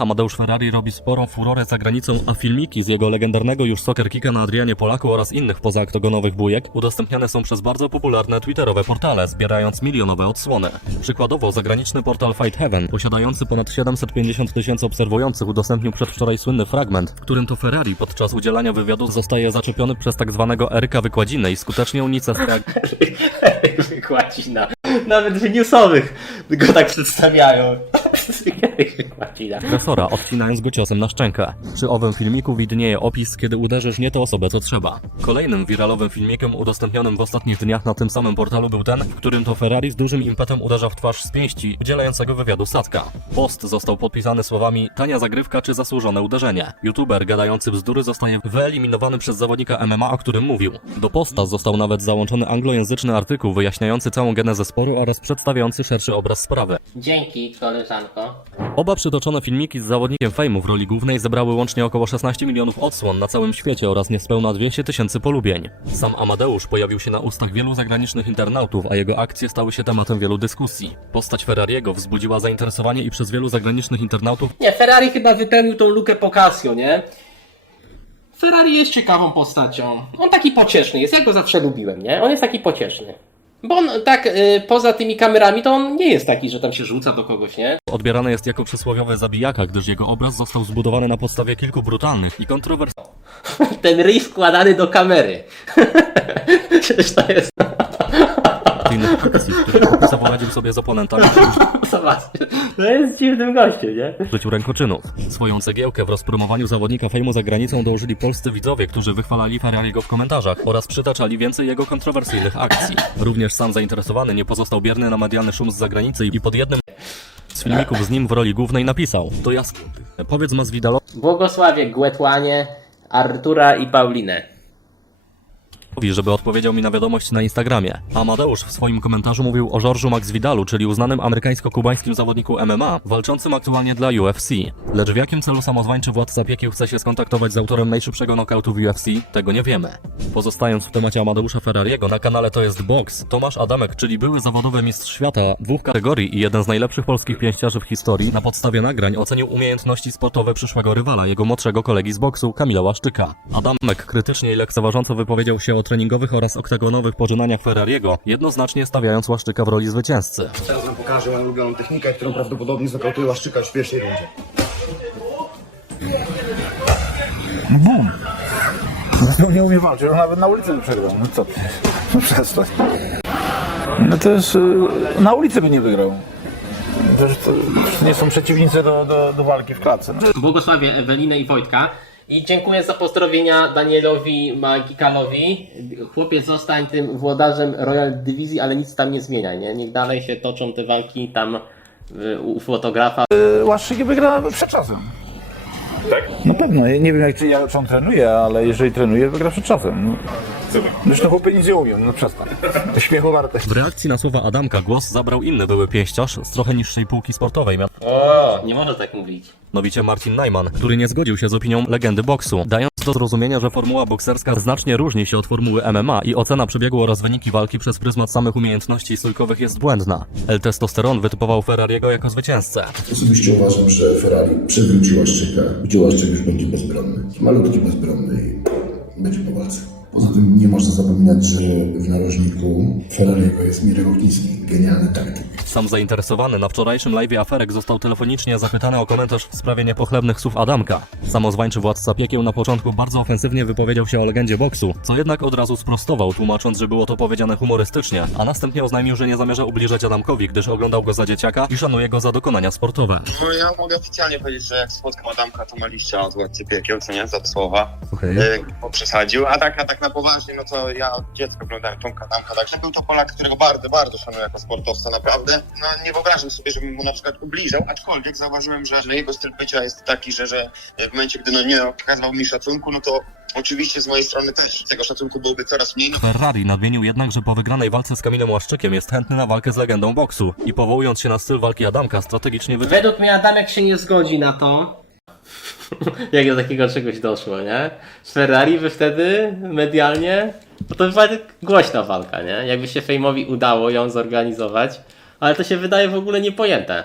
Amadeusz Ferrari robi sporą furorę za granicą, a filmiki z jego legendarnego już soccer kicka na Adrianie Polaku oraz innych pozaoktogonowych bujek udostępniane są przez bardzo popularne twitterowe portale, zbierając milionowe odsłony. Przykładowo zagraniczny portal Fight Heaven, posiadający ponad 750 tysięcy obserwujących, udostępnił przedwczoraj słynny fragment, w którym to Ferrari podczas udzielania wywiadu zostaje zaczepiony przez tak zwanego Eryka Wykładzinę i skutecznie unicestwia Wykładzina. Nawet w newsowych go tak przedstawiają. Agresora, odcinając go ciosem na szczękę. Przy owym filmiku widnieje opis, kiedy uderzysz nie tę osobę, co trzeba. Kolejnym wiralowym filmikiem udostępnionym w ostatnich dniach na tym samym portalu był ten, w którym to Ferrari z dużym impetem uderza w twarz z pięści udzielającego wywiadu Satka. Post został podpisany słowami tania zagrywka czy zasłużone uderzenie. YouTuber gadający bzdury zostaje wyeliminowany przez zawodnika MMA, o którym mówił. Do posta został nawet załączony anglojęzyczny artykuł wyjaśniający całą genezę sporu oraz przedstawiający szerszy obraz sprawy. Dzięki, koleżanko. Oba przytoczone filmiki z zawodnikiem Fejmu w roli głównej zebrały łącznie około 16 milionów odsłon na całym świecie oraz niespełna 200 tysięcy polubień. Sam Amadeusz pojawił się na ustach wielu zagranicznych internautów, a jego akcje stały się tematem wielu dyskusji. Postać Ferrariego wzbudziła zainteresowanie i przez wielu zagranicznych internautów Nie, Ferrari chyba wypełnił tą lukę po Casio, nie? Ferrari jest ciekawą postacią. On taki pocieszny jest, ja go zawsze lubiłem, nie? On jest taki pocieszny. Bo on tak y, poza tymi kamerami to on nie jest taki, że tam się rzuca do kogoś, nie? odbierany jest jako przysłowiowy zabijaka, gdyż jego obraz został zbudowany na podstawie kilku brutalnych i kontrowersyjnych Ten ryj wkładany do kamery. Przecież to jest... akcji, sobie z oponentami przy To jest dziwnym gościem, nie? użyciu rękoczynów. Swoją cegiełkę w rozpromowaniu zawodnika fejmu za granicą dołożyli polscy widzowie, którzy wychwalali Ferrariego w komentarzach oraz przytaczali więcej jego kontrowersyjnych akcji. Również sam zainteresowany nie pozostał bierny na medialny szum z zagranicy i pod jednym z filmików z nim w roli głównej napisał To ja, powiedz Masvidalowi, Błogosławię Głetłanie, Artura i Paulinę. Żeby odpowiedział mi na wiadomość na Instagramie. Amadeusz w swoim komentarzu mówił o George'u Max Vidalu, czyli uznanym amerykańsko-kubańskim zawodniku MMA, walczącym aktualnie dla UFC. Lecz w jakim celu samozwańczy władca piekieł chce się skontaktować z autorem najszybszego knockoutu w UFC, tego nie wiemy. Pozostając w temacie Amadeusza Ferrariego, na kanale To jest Box, Tomasz Adamek, czyli były zawodowy mistrz świata dwóch kategorii i jeden z najlepszych polskich pięściarzy w historii, na podstawie nagrań ocenił umiejętności sportowe przyszłego rywala, jego młodszego kolegi z boksu, Kamila Łaszczyka. Adamek krytycznie i lekceważąco wypowiedział się o treningowych oraz oktagonowych poczynaniach Ferrariego, jednoznacznie stawiając Łaszczyka w roli zwycięzcy. Teraz wam pokażę moją ulubioną technikę, którą prawdopodobnie znokautuje Łaszczyka w pierwszej rundzie. No nie umie walczyć, on nawet na ulicy by przegrał. No co? No przestań. No to jest, y, na ulicy by nie wygrał. Przecież to, to nie są przeciwnicy do, do, do walki w klatce. No. Błogosławię Ewelinę i Wojtka. I dziękuję za pozdrowienia Danielowi Magikalowi. Chłopiec zostań tym włodarzem Royal Dywizji, ale nic tam nie zmienia, nie? Niech dalej się toczą te walki tam y, u fotografa. Y, Łaszczyk wygra przed czasem. Tak? No pewno, Ja nie wiem jak czy, ja, czy on trenuje, ale jeżeli trenuje, wygra przed czasem. No. Zresztą chłopy nic nie umiem, no przestań. To śmiechu warte. W reakcji na słowa Adamka głos zabrał inny były pięściarz z trochę niższej półki sportowej, O, nie można tak mówić. Mianowicie Marcin Najman, który nie zgodził się z opinią legendy boksu, dając do zrozumienia, że formuła bokserska znacznie różni się od formuły MMA i ocena przebiegu oraz wyniki walki przez pryzmat samych umiejętności stójkowych jest błędna. L-testosteron wytypował Ferrariego jako zwycięzcę. Osobiście uważam, że Ferrari przewrócił Łaszczyka, gdzie Łaszczyk już będzie bezbronny. Malutki bezbronny i będzie po walce. Poza tym nie można zapominać, że w narożniku Ferrariego jest Mirek Ochnicki, genialny taktyk. Sam zainteresowany na wczorajszym live aferek został telefonicznie zapytany o komentarz w sprawie niepochlebnych słów Adamka. Samozwańczy władca piekieł na początku bardzo ofensywnie wypowiedział się o legendzie boksu, co jednak od razu sprostował, tłumacząc, że było to powiedziane humorystycznie, a następnie oznajmił, że nie zamierza ubliżać Adamkowi, gdyż oglądał go za dzieciaka i szanuje go za dokonania sportowe. No ja mogę oficjalnie powiedzieć, że jak spotkam Adamka, to ma liścia od władcy piekieł, co nie, za słowa, Okej. okay. bo przesadził, a tak, a tak na poważnie, no to ja od dziecka oglądałem Tomka Adamka, także był to Polak, którego bardzo, bardzo szanuję jako sportowca, naprawdę. No nie wyobrażam sobie, żebym mu na przykład ubliżał, aczkolwiek zauważyłem, że, że jego styl bycia jest taki, że, że w momencie, gdy no nie okazywał mi szacunku, no to oczywiście z mojej strony też tego szacunku byłoby coraz mniej, no Ferrari nadmienił jednak, że po wygranej walce z Kamilem Łaszczykiem jest chętny na walkę z legendą boksu i powołując się na styl walki Adamka, strategicznie wy... Według mnie Adamek się nie zgodzi na to. Jak do takiego czegoś doszło, nie? Z Ferrari by wtedy medialnie. No to była głośna walka, nie? Jakby się Fejmowi udało ją zorganizować. Ale to się wydaje w ogóle niepojęte.